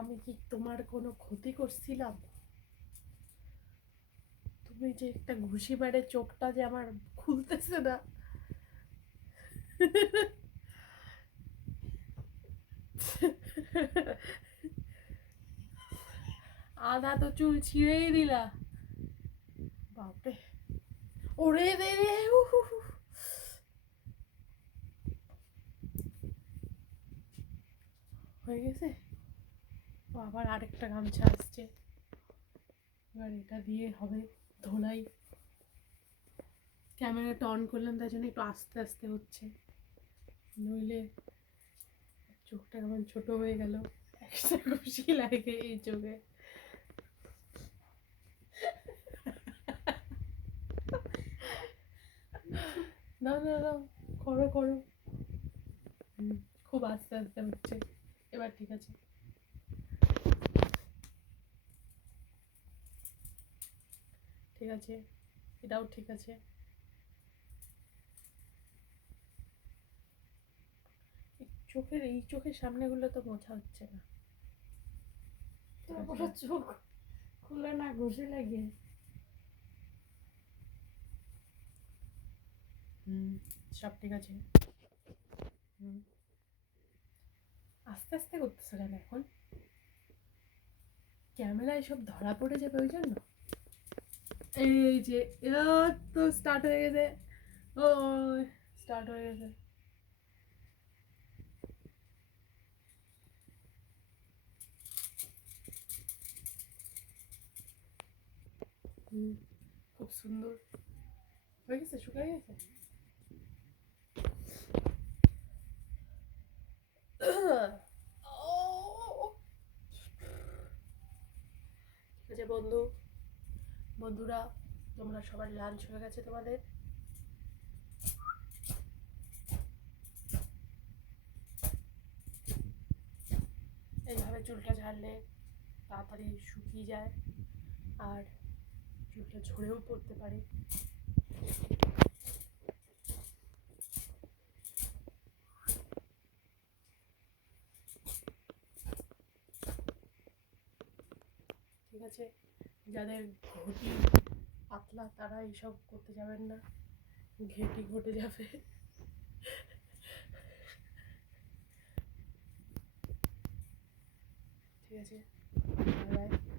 আমি কি তোমার কোনো ক্ষতি করছিলাম? তুমি যে একটা ঘুষি মারে চোখটা যে আমার খুলতেছে না। আধা তো চুল ছিঁড়েই দিলা। বাপরে, ওরে দে রে। হয়ে গেছে। আবার আরেকটা গামছা আসছে, এবার এটা দিয়ে হবে ধোলাই। ক্যামেরাটা অন করলাম তাই জন্য একটু আস্তে আস্তে হচ্ছে, নইলে চোখটা কেমন ছোট হয়ে গেল, একটা খুশি লাগে এই চোখে। না না না, করো করো। খুব আস্তে আস্তে হচ্ছে, এবার ঠিক আছে। ঠিক আছে, এটাও ঠিক আছে। চোখের এই চোখের সামনেগুলো তো মোছা হচ্ছে না। তারপরে চোখ খুলে না ঘষে লাগে। সব ঠিক আছে। আস্তে আস্তে করতেছে কেন এখন? ক্যামেরায় সব ধরা পড়ে যাবে ওই জন্য। এই যে তো স্টার্ট হয়ে গেছে, ও স্টার্ট হয়ে গেছে। খুব সুন্দর হয়ে গেছে, শুকিয়ে গেছে। ঠিক আছে বন্ধুরা, তোমরা সবার লাঞ্চ হয়ে গেছে তোমাদের। এইভাবে চুলটা ঝাড়লে তাড়াতাড়ি শুকিয়ে যায়, আর চুলটা ঝরেও পড়তে পারে। ঠিক আছে, যাদের ঘটি পাতলা তারা এইসব করতে যাবেন না, ঘেঁটি ঘটে যাবে। ঠিক আছে, বাই বাই।